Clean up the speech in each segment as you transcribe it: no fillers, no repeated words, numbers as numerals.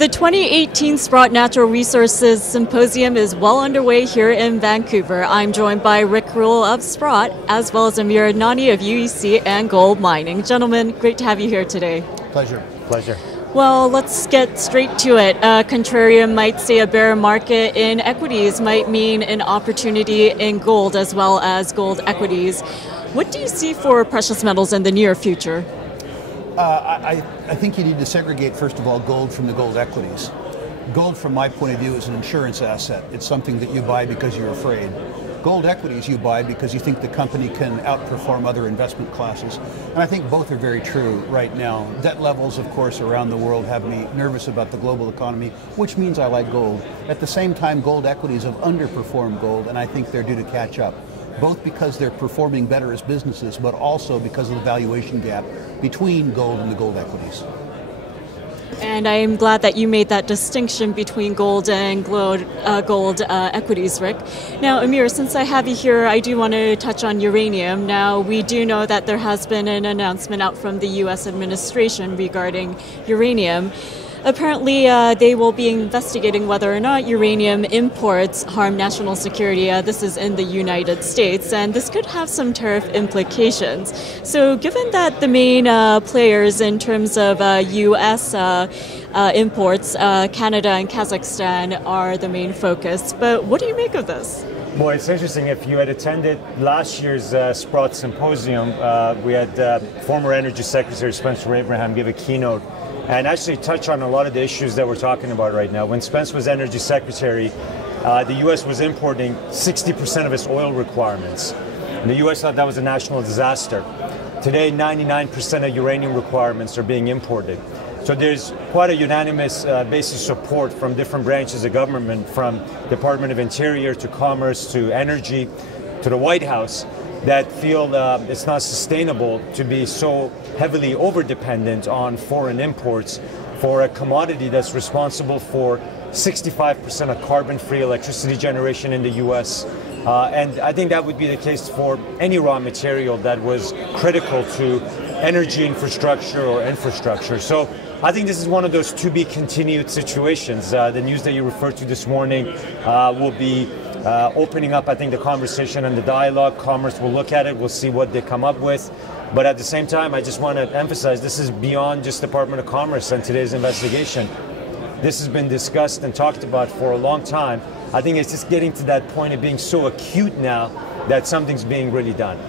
The 2018 Sprott Natural Resources Symposium is well underway here in Vancouver. I'm joined by Rick Rule of Sprott, as well as Amir Adnani of UEC and Gold Mining. Gentlemen, great to have you here today. Pleasure. Pleasure. Well, let's get straight to it. Contrarian might say a bear market in equities might mean an opportunity in gold as well as gold equities. What do you see for precious metals in the near future? I think you need to segregate, first of all, gold from the gold equities. Gold, from my point of view, is an insurance asset. It's something that you buy because you're afraid. Gold equities you buy because you think the company can outperform other investment classes. And I think both are very true right now. Debt levels, of course, around the world have me nervous about the global economy, which means I like gold. At the same time, gold equities have underperformed gold, and I think they're due to catch up, both because they're performing better as businesses, but also because of the valuation gap between gold and the gold equities. And I'm glad that you made that distinction between gold and gold equities, Rick. Now, Amir, since I have you here, I do want to touch on uranium. Now, we do know that there has been an announcement out from the U.S. administration regarding uranium. Apparently, they will be investigating whether or not uranium imports harm national security. This is in the United States, and this could have some tariff implications. So given that the main players in terms of U.S. Imports, Canada and Kazakhstan are the main focus, but what do you make of this? Well, it's interesting. If you had attended last year's Sprott Symposium, we had former Energy Secretary Spencer Abraham give a keynote and actually touch on a lot of the issues that we're talking about right now. When Spence was Energy Secretary, the U.S. was importing 60% of its oil requirements. And the U.S. thought that was a national disaster. Today, 99% of uranium requirements are being imported. So there's quite a unanimous basis of support from different branches of government, from Department of Interior to Commerce to Energy to the White House, that feel it's not sustainable to be so heavily over-dependent on foreign imports for a commodity that's responsible for 65% of carbon-free electricity generation in the U.S. And I think that would be the case for any raw material that was critical to energy infrastructure or infrastructure. So I think this is one of those to-be-continued situations. The news that you referred to this morning will be opening up, I think, the conversation and the dialogue. Commerce will look at it. We'll see what they come up with. But at the same time, I just want to emphasize this is beyond just Department of Commerce and today's investigation. This has been discussed and talked about for a long time. I think it's just getting to that point of being so acute now that something's being really done.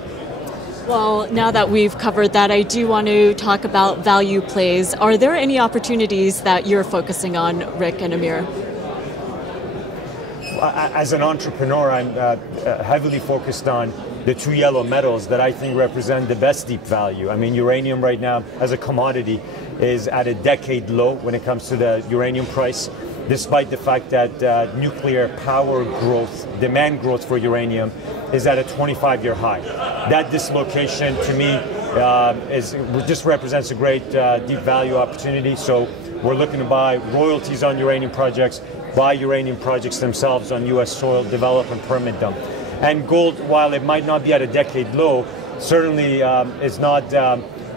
Well, now that we've covered that, I do want to talk about value plays. Are there any opportunities that you're focusing on, Rick and Amir? As an entrepreneur, I'm heavily focused on the two yellow metals that I think represent the best deep value. I mean, uranium right now as a commodity is at a decade low when it comes to the uranium price, despite the fact that nuclear power growth, demand growth for uranium is at a 25-year high. That dislocation, to me, just represents a great deep value opportunity. So we're looking to buy royalties on uranium projects, buy uranium projects themselves on U.S. soil, develop and permit them. And gold, while it might not be at a decade low, certainly is not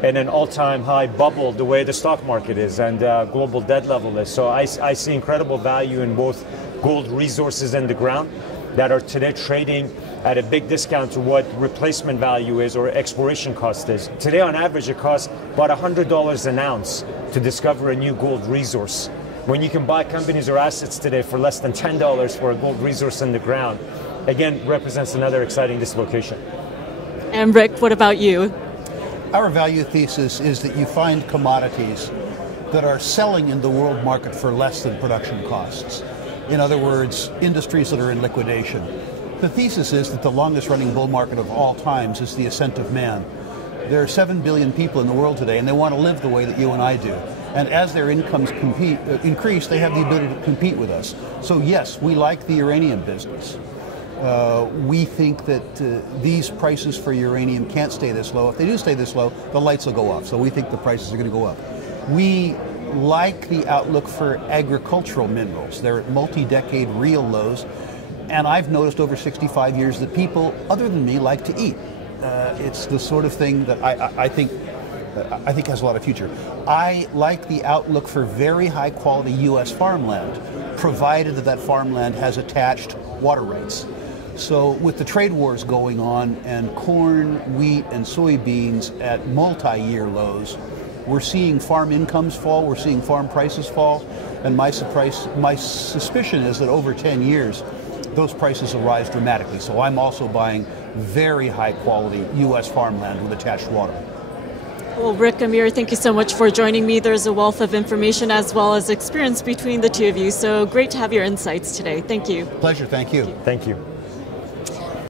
in an all-time high bubble the way the stock market is and global debt level is. So I see incredible value in both gold resources in the ground that are today trading at a big discount to what replacement value is or exploration cost is. Today, on average, it costs about $100 an ounce to discover a new gold resource. When you can buy companies or assets today for less than $10 for a gold resource in the ground, again, represents another exciting dislocation. And Rick, what about you? Our value thesis is that you find commodities that are selling in the world market for less than production costs. In other words, industries that are in liquidation. The thesis is that the longest running bull market of all times is the ascent of man. There are 7 billion people in the world today, and they want to live the way that you and I do. And as their incomes increase, they have the ability to compete with us. So yes, we like the uranium business. We think that these prices for uranium can't stay this low. If they do stay this low, the lights will go off. So we think the prices are going to go up. We like the outlook for agricultural minerals. They're at multi-decade real lows. And I've noticed over 65 years that people other than me like to eat. It's the sort of thing that I think I think has a lot of future. I like the outlook for very high quality U.S. farmland, provided that that farmland has attached water rights. So with the trade wars going on and corn, wheat, and soybeans at multi-year lows, we're seeing farm incomes fall, we're seeing farm prices fall, and my suspicion is that over 10 years, those prices will rise dramatically. So I'm also buying very high quality U.S. farmland with attached water. Well, Rick, Amir, thank you so much for joining me. There's a wealth of information as well as experience between the two of you, so great to have your insights today. Thank you. Pleasure, thank you. Thank you.